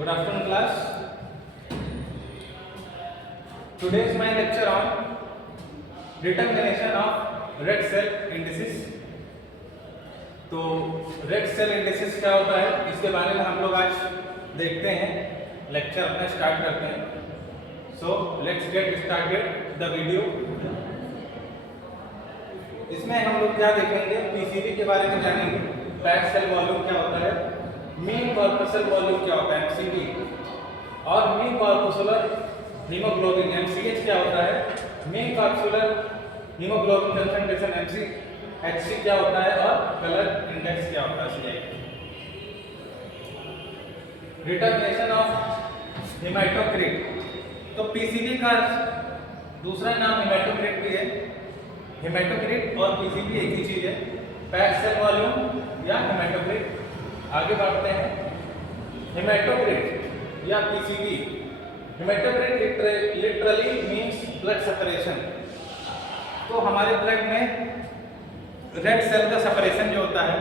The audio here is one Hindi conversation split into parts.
Good afternoon, class. Today is my lecture on determination of red cell indices. तो रेड सेल इंडिसेस क्या होता है इसके बारे में हम लोग आज देखते हैं, लेक्चर अपना स्टार्ट करते हैं। So let's get started the video. इसमें हम लोग क्या देखेंगे, पीसीबी के बारे में जानेंगे, पैक्ड सेल वॉल्यूम क्या होता है, मीन कॉर्पस्कुलर वॉल्यूम क्या होता है एमसीवी, और मीन कॉर्पस्कुलर हीमोग्लोबिन एमसीएच क्या होता है, mean corpuscular haemoglobin concentration HC क्या होता है, और कलर इंडेक्स क्या होता है सीआई। डिटर्मिनेशन ऑफ हेमाटोक्रिट, तो पीसीबी का दूसरा नाम हेमाटोक्रिट भी है। हेमाटोक्रिट और पीसीबी एक ही चीज है, पैक्ड सेल वॉल्यूम या हेमाटोक्रिट। आगे बढ़ते हैं, हेमाटोक्रिट या PCB. Haematocrit literally means blood separation. तो हमारे ब्लड में रेड सेल का सेपरेशन जो होता है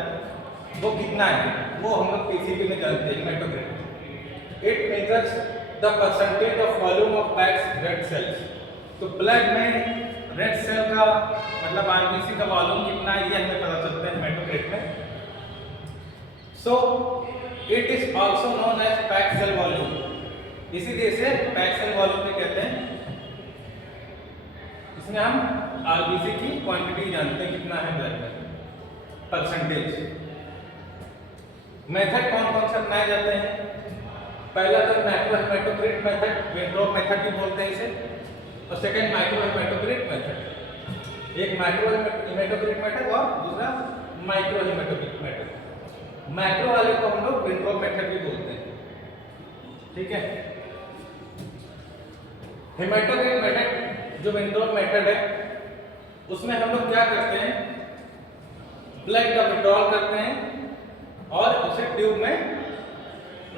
वो कितना है, वो हम लोग पीसीबी में जानते हैं, haematocrit. It measures the percentage of volume of packed red cells. तो ब्लड में रेड सेल का मतलब आरबीसी का वॉल्यूम कितना है ये हमें पता चलता है हेमाटोक्रिट में। So it is also known as packed cell volume, इसीलिए इसे पैक्ड सेल वॉल्यूम भी कहते हैं। इसमें हम आरबीसी की क्वांटिटी जानते हैं कितना है ब्लड में, परसेंटेज। मेथड कौन कौन से अपनाए जाते हैं, पहला तो मैक्रो हेमाटोक्रिट मेथड, वेंट्रोप मेथड भी बोलते हैं इसे, और सेकंड माइक्रो हेमाटोक्रिट मेथड। एक मैक्रो हेमाटोक्रिट मेथड और दूसरा माइक्रो हेमाटोक्रिट मेथड। मैक्रो वाले को हम लोग वेंट्रोप मेथड भी बोलते हैं, ठीक है। हेमाटोक्रिट मेथड जो वेंट्रोप मेथड है उसमें हम लोग क्या करते हैं, ब्लड का विड्रॉल करते हैं और उसे ट्यूब में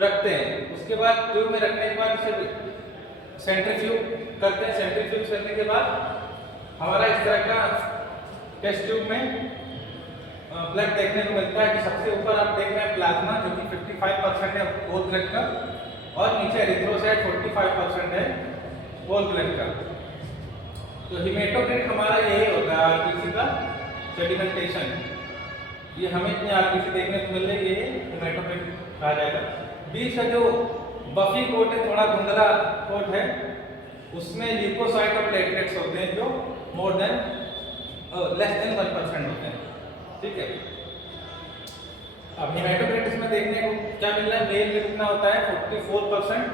रखते हैं। उसके बाद ट्यूब में रखने के बाद उसे सेंट्रीफ्यूज करते हैं। सेंट्रीफ्यूज करने के बाद हमारा इस तरह का टेस्ट ट्यूब में ब्लड देखने को मिलता है कि सबसे ऊपर आप देख रहे हैं प्लाज्मा जो कि 55% है होल ब्लड का, और नीचे एरिथ्रोसाइट 45% है होल ब्लड का। तो हेमाटोक्रिट हमारा यही होता है आरबीसी का सेडिमेंटेशन। ये हमें इतनी आरबीसी देखने को मिल रही है, हेमाटोक्रिट कहा जाएगा। बीच का जो बफी कोट है, थोड़ा धुंधला कोट है, उसमें ल्यूकोसाइट और प्लेटलेट्स होते हैं जो मोर देन लेस देन 1% होते हैं, ठीक है। अब हेमाटोक्रिट में देखने को क्या मिल रहा है, मेल में कितना होता है 44%,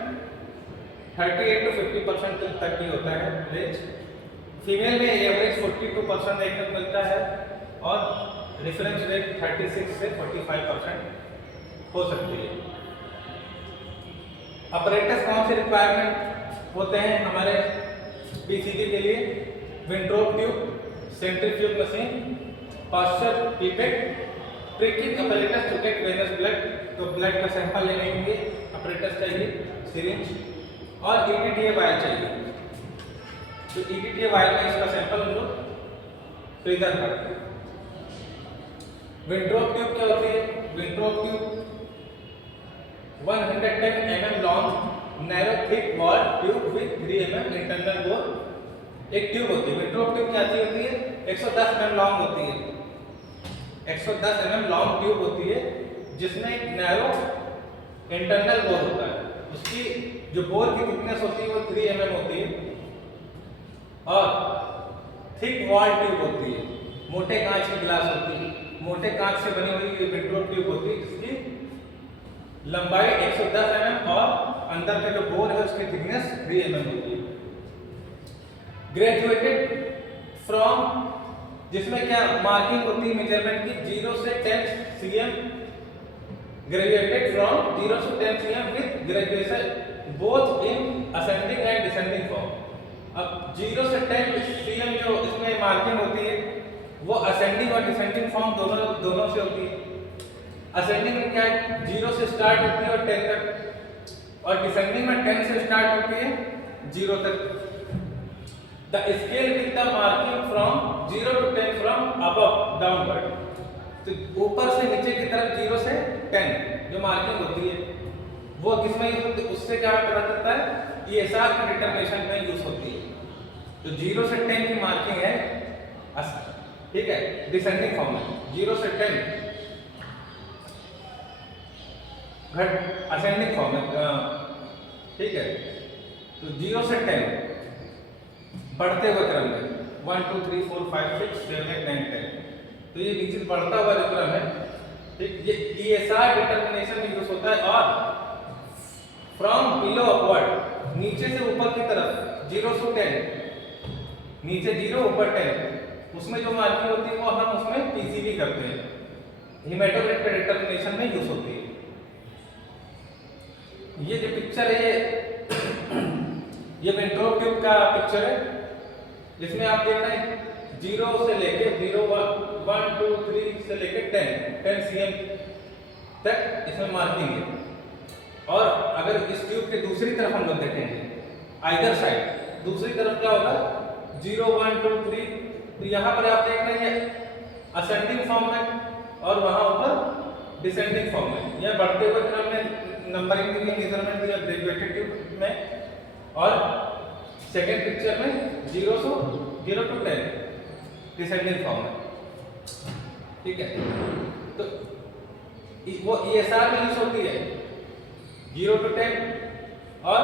38 to 50% तक ही होता है रेंज। फीमेल में एवरेज 42% देखने को मिलता है, और रेफरेंस रेट 36 से 45% हो सकती है। अपरेटस कौन से रिक्वायरमेंट होते हैं हमारे पीसीबी के लिए, Wintrobe tube, centrifuge machine, Pasteur pipette, pricking apparatus to get venous blood. तो ब्लड का सैंपल लेने के लिए अपरेटस चाहिए, सिरिंज, और ईटीटीए वायल चाहिए। तो ईटीटीए वायल में इसका सैंपल हम लोग फ्रीजर करते हैं। वेंट्रोप ट्यूब क्या होती है, Wintrobe tube 110 mm long narrow thick wall tube with 3 mm internal bore एक ट्यूब होती है। वेंट्रोप ट्यूब क्या होती है, 110 mm लॉन्ग होती है, 110 mm लॉन्ग ट्यूब होती है जिसमें एक नैरो इंटरनल बोर होता है। उसकी जो बोर की थिकनेस होती है वो 3 mm होती है, और थिक वॉल ट्यूब होती है, मोटे कांच की ग्लास होती है, मोटे कांच से बनी हुई ये वेंट्रोप ट्यूब होती है जिसकी लंबाई 110 mm और अंदर का जो बोर है उसकी थिकनेस 3 mm होती है। ग्रेजुएटेड फ्रॉम, जिसमें क्या मार्किंग होती है मेजरमेंट की 0 से 10 cm, ग्रेजुएटेड फ्रॉम 0 से 10 cm with graduation both in ascending and descending form. अब 0 से 10 cm जो इसमें मार्किंग होती है वो असेंडिंग और डिसेंडिंग फॉर्म दोनों से होती है। असेंडिंग में क्या है, 0 से स्टार्ट होती है और 10 तक, और डिसेंडिंग में 10 से स्टार्ट होती है 0 तक। The scale with the marking from 0 to 10 from above downward. तो ऊपर से नीचे की तरफ 0 से 10 जो मार्किंग होती है वो किस में यूज होती है, उससे क्या पता चलता है, ESR की डिटरमिनेशन में यूज होती है। तो 0 से 10 की मार्किंग है, ठीक है, डिसेंडिंग फॉर्म में 0 से 10 घट असेंडिंग फॉर्म में, ठीक है। तो 0 से 10 बढ़ते हुए क्रम में 1 2 3 4 5 6 7 8 9 10, तो ये नीचे बढ़ता हुआ जो क्रम है, ठीक, ये ESR डिटरमिनेशन में यूज होता है। और फ्रॉम बिलो अपवर्ड, नीचे से ऊपर की तरफ 0 से 10, नीचे 0 ऊपर 10, उसमें जो मार्किंग होती है वो हम उसमें PCV करते हैं, हेमेटोक्रिट के डिटरमिनेशन में यूज होती है। ये जो पिक्चर है ये वेंट्रोप ट्यूब का पिक्चर है, जिसमें आप देख रहे हैं 0 से लेके 0 1 2 3 से लेके 10 cm तक इसमें मार्किंग है। और अगर इस ट्यूब के दूसरी तरफ हम लोग देखेंगे, आइदर साइड, दूसरी तरफ क्या होगा, 0 1 2 3, तो यहाँ पर आप देख रहे हैं असेंडिंग फॉर्म में और वहाँ ऊपर डिसेंडिंग फॉर्म में, या बढ़ते हुए क्रम में नंबरिंग दी है, मेजरमेंट दिया ग्रेजुएटेड ट्यूब में। और सेकेंड पिक्चर में 0 to 10 डिसेंडिंग फॉर्म में, ठीक है। तो वो ESR में यूज होती है 0 to 10, और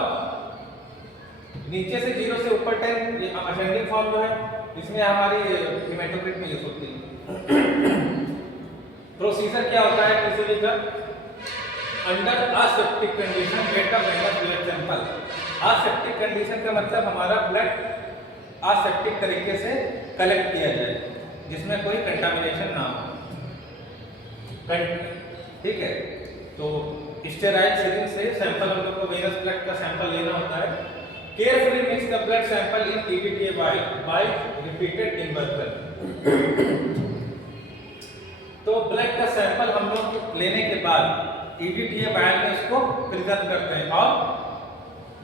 नीचे से 0 से ऊपर 10 ये असेंडिंग फॉर्म जो है, इसमें हमारी हेमेटोक्रिट में यूज होती है। प्रोसीजर क्या होता है PCV का, under aseptic condition get a venous blood sample. Aseptic condition का मतलब हमारा ब्लड असेप्टिक तरीके से कलेक्ट किया जाए, जिसमें कोई कंटामिनेशन ना हो, ठीक है। तो स्टेराइल सिरिंज से सैंपल हम लोग को वेनस ब्लड का सैंपल लेना होता है। Carefully mix the blood sample in EDTA by repeated inversion. तो ब्लड का सैंपल हम लोग लेने के बाद EDTA वायल में उसको प्रिजर्व करते हैं और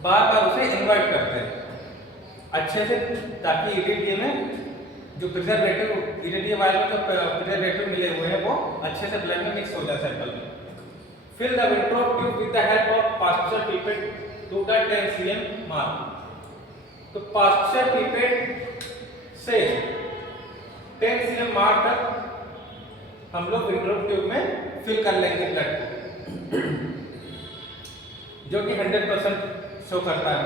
बार बार उसे इन्वर्ट करते हैं अच्छे से, ताकि EDTA में जो प्रिजर्वेटिव, EDTA वायल में जो प्रिजर्वेटिव मिले हुए हैं वो अच्छे से ब्लड में मिक्स हो जाए सैंपल में। Fill the Wintrobe tube with the help of Pasteur pipette to the 10 cm mark. तो पास्चर पिपेट से 10 cm मार्क तक हम लोग वेंट्रोप ट्यूब में फिल कर लेंगे ब्लड को, जो कि 100% शो करता है।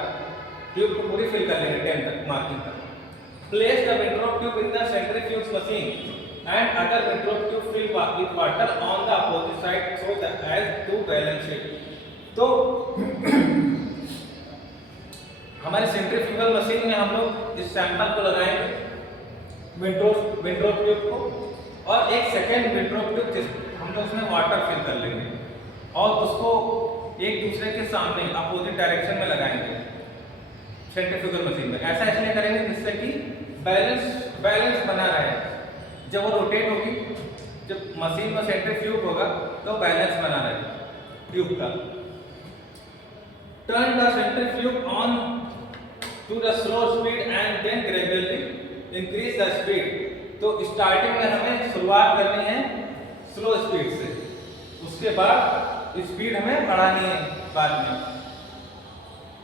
ट्यूब को पूरी फिल कर लेंगे 10 तक मार्किंग तक। Place the Wintrobe tube in the centrifuge machine and other Wintrobe tube fill with water on the opposite side so that as to balance it. तो हमारे सेंट्रीफ्यूगल मशीन में हम लोग इस सैंपल को लगाएंगे वेंट्रोप ट्यूब को, और एक सेकेंड वेंट्रोप ट्यूब हम लोग उसमें वाटर फिल कर लेंगे और उसको एक दूसरे के सामने अपोजिट डायरेक्शन में लगाएंगे सेंट्रीफ्यूगल मशीन में। ऐसा इसलिए करेंगे जिससे कि बैलेंस बना रहे। जब वो रोटेट होगी, जब मशीन में सेंट्रीफ्यूग होगा तो बैलेंस बना रहे ट्यूब का। Turn the centrifuge on to the slow speed and then gradually increase the speed. तो स्टार्टिंग में हमें शुरुआत करनी है स्लो स्पीड से, उसके बाद स्पीड हमें बढ़ानी है बाद में,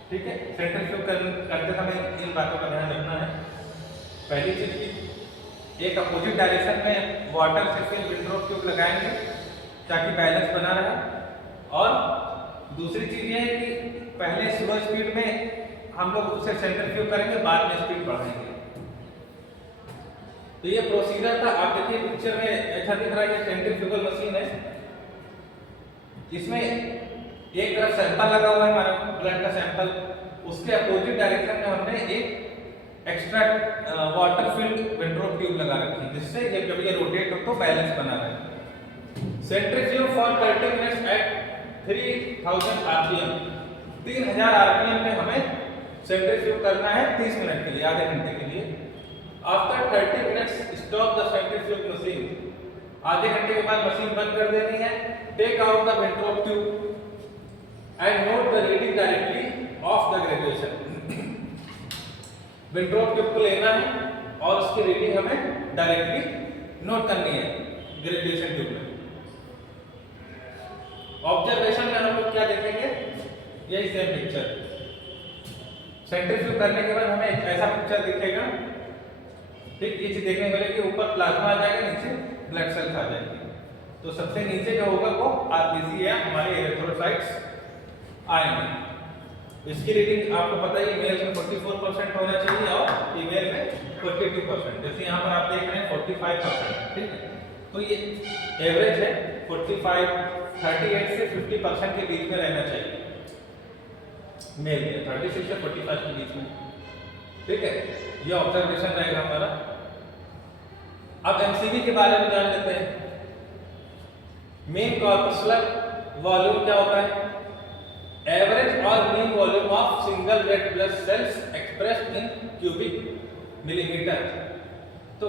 ठीक है। सेंट्रीफ्यूग करते समय इन बातों का ध्यान रखना है। पहली चीज की एक अपोजिट डायरेक्शन में वाटर से फिर वेंट्रोप ट्यूब लगाएंगे ताकि बैलेंस बना रहे, और दूसरी चीज ये है कि पहले स्लो स्पीड में हम लोग उसे सेंट्रीफ्यूग करेंगे, बाद में स्पीड बढ़ाएंगे। तो ये प्रोसीजर था। आप देखिए पिक्चर में ऐसा दिख रहा है कि सेंट्रीफ्यूगल मशीन है, इसमें एक तरफ सैंपल लगा हुआ है हमारा ब्लड का सैंपल, उसके अपोजिट डायरेक्शन में हमने एक एक्स्ट्रा वाटर फिल्ड वेंट्रोप ट्यूब लगा रखी है, जिससे जब ये रोटेट हो तो बैलेंस बना रहे। Centrifuge for 30 minutes at 3000 RPM। 3000 RPM पे हमें सेंट्रीफ्यूग करना है 30 मिनट के लिए, आधे घंटे के लिए। After 30 minutes stop the centrifuge machine. आधे घंटे के बाद मशीन बंद कर देनी है। Take out the Wintrobe tube and note the reading directly of the graduation. Wintrobe tube को लेना है और उसकी रीडिंग हमें डायरेक्टली नोट करनी है ग्रेजुएशन ट्यूब में। ऑब्जर्वेशन में हम लोग क्या देखेंगे, यही सेम पिक्चर। सेंट्रीफ्यूज करने के बाद हमें ऐसा पिक्चर दिखेगा, ठीक। ये चीज देखने को मिलेगी, ऊपर प्लाज्मा आ जाएगा, नीचे ब्लड सेल्स आ जाएंगे। तो सबसे नीचे जो होगा वो आरबीसी या हमारे एरिथ्रोसाइट्स आएंगे। इसकी रीडिंग आपको पता है, मेल में 44% होना चाहिए और फीमेल में 42%। जैसे यहाँ पर आप देख रहे हैं 45%, ठीक है। तो ये एवरेज है 45, 38 से 50% के बीच में रहना चाहिए मेल में, 36 से 45 के बीच में, ठीक है। ये ऑब्जर्वेशन रहेगा हमारा। अब एमसीवी के बारे में जान लेते हैं। मीन कॉर्पस्कुलर वॉल्यूम क्या होता है? एवरेज और mean volume of single red blood sales expressed in cubic millimetre. तो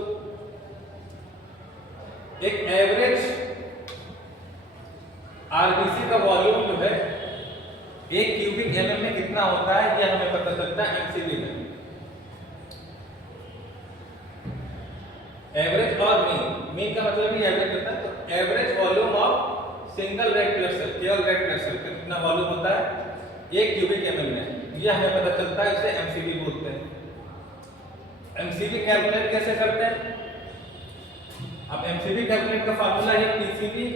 एक एवरेज आरबीसी का वॉल्यूम जो है 1 क्यूबिक एमएम में कितना होता है, यह हमें पता चलता है एमसीवी में। एवरेज और मीन का मतलब ही एवरेज होता है। तो average volume of single red blood cell, केवल रेड ब्लड सेल का कितना वॉल्यूम होता है 1 क्यूबिक एमएल में, यह हमें पता चलता है, इसे एमसीवी बोलते हैं। एमसीवी कैलकुलेट कैसे करते हैं? अब एमसीवी कैलकुलेट का फार्मूला है PCB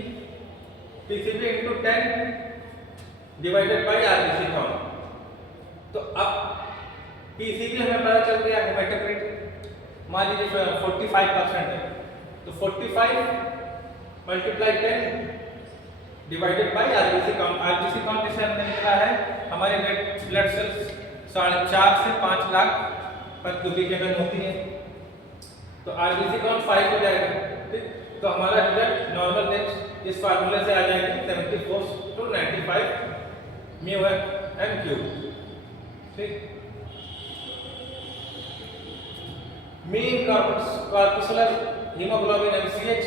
into 10 divided by RBC count. तो अब पीसीबी हमें पता चल गया, हेमेटोक्रिट मान लीजिए 45% है, तो 45 multiply 10 divided by RBC count. RBC count जैसे हमने लिखा है, हमारे रेड ब्लड सेल्स 4.5 से 5 लाख पर क्यूबिक एमएल होती है, तो आरबीसी काउंट 5 हो जाएगा, ठीक। तो हमारा रिजल्ट नॉर्मल रेंज इस फार्मूले से आ जाएगी 74 to 95 म्यू एम क्यूब, ठीक। मीन कॉर्पस्कुलर हीमोग्लोबिन एमसीएच,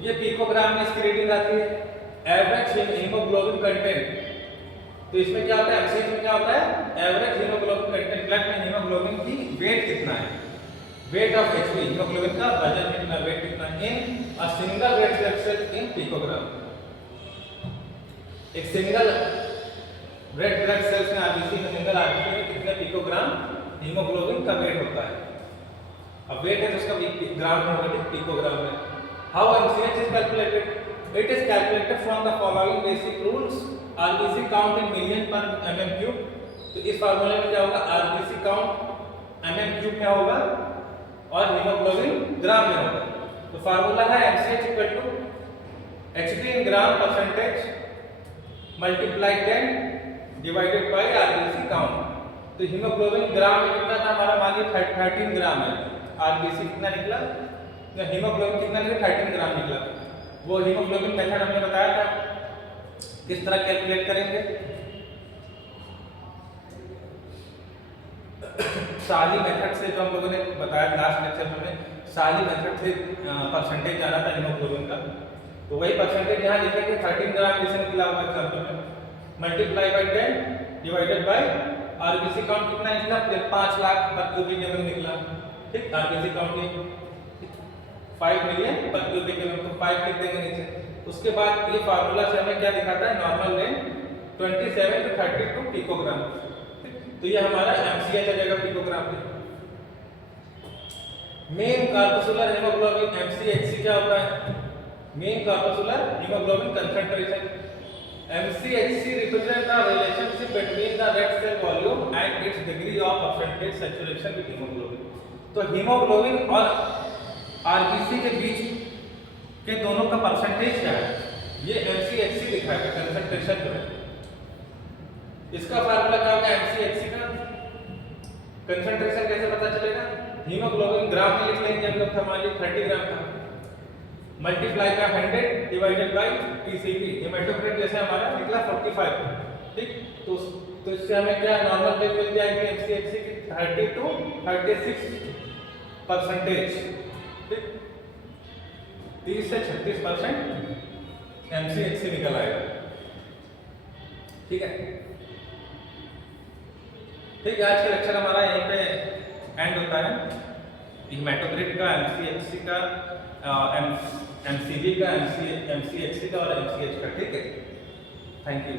ये पिकोग्राम में इसकी रीडिंग आती है। एवरेज हीमोग्लोबिन कंटेंट, तो इसमें क्या होता है, एमसीएच में क्या होता है, एवरेज हीमोग्लोबिन कंटेंट, ब्लड में हीमोग्लोबिन की वेट कितना है, वेट ऑफ एचबी, हीमोग्लोबिन का वजन कितना, वेट कितना, in a single red blood cell in picogram. एक सिंगल रेड ब्लड सेल्स में आरबीसी में, सिंगल आरबीसी में कितने पिकोग्राम हीमोग्लोबिन का वेट होता है। अब वेट है तो उसका ग्राम में होगा, पिकोग्राम में। How MCH is calculated? It is calculated from the following basic rules. RBC count in million पर एमएम क्यूब, तो इस फार्मूले में क्या होगा, आरबीसी काउंट एमएम क्यूब में होगा और हीमोग्लोबिन ग्राम में होगा। तो फार्मूला है MCH equal to Hb in gram percentage multiply 10 divided by RBC count. तो हीमोग्लोबिन ग्राम में कितना था हमारा, मान लीजिए 13 ग्राम है, आरबीसी कितना निकला, हीमोग्लोबिन कितना निकला, 13 ग्राम निकला। वो हीमोग्लोबिन मेथड हमने बताया था किस तरह कैलकुलेट करेंगे। साली मेथड से, जो हम लोगों ने बताया लास्ट लेक्चर में, साली मेथड से परसेंटेज जाना था हीमोग्लोबिन का, तो वही परसेंटेज यहाँ लिखेंगे 13 ग्राम जैसे निकला हुआ एग्जाम्पल में, multiply by 10 divided by RBC count कितना निकला, 5 लाख पर क्यूबिक एमएल निकला, ठीक। आरबीसी काउंट 5 मिलियन पर क्यूबिक एमएल, तो 5 लिख देंगे नीचे। उसके बाद ये फार्मूला से हमें क्या दिखाता है, नॉर्मल रेंज 27 to 32 पिकोग्राम। तो ये हमारा एमसीएच आ जाएगा पिकोग्राम में। मेन कॉर्पस्कुलर हीमोग्लोबिन एमसीएचसी क्या होता है? Mean corpuscular haemoglobin concentration. MCHC represent the relationship between the red cell volume and its degree of percentage saturation with haemoglobin. तो हीमोग्लोबिन और आरबीसी के बीच के दोनों का परसेंटेज क्या है, ये एमसीएचसी दिखाएगा, कंसंट्रेशन जो है। इसका फार्मूला क्या होगा, एमसीएचसी का कंसंट्रेशन कैसे पता चलेगा, हीमोग्लोबिन ग्राम में लिख लेंगे हम लोग, मान लीजिए 30 ग्राम था, मल्टीप्लाई का 100 डिवाइडेड बाय पीसीबी, हेमेटोक्रिट जैसे हमारा निकला 45, ठीक। तो इससे हमें क्या नॉर्मल रेंज मिल जाएगी एमसीएचसी की 30 to 36%, ठीक। 30 से 36% एमसीएचसी निकल आएगा, ठीक है। ठीक है, आज का लेक्चर हमारा यहीं पे एंड होता है। हेमेटोक्रिट का, एमसीएचसी का, एमसीबी का, एमसीएचसी का और एमसीएच का, ठीक है। Thank you.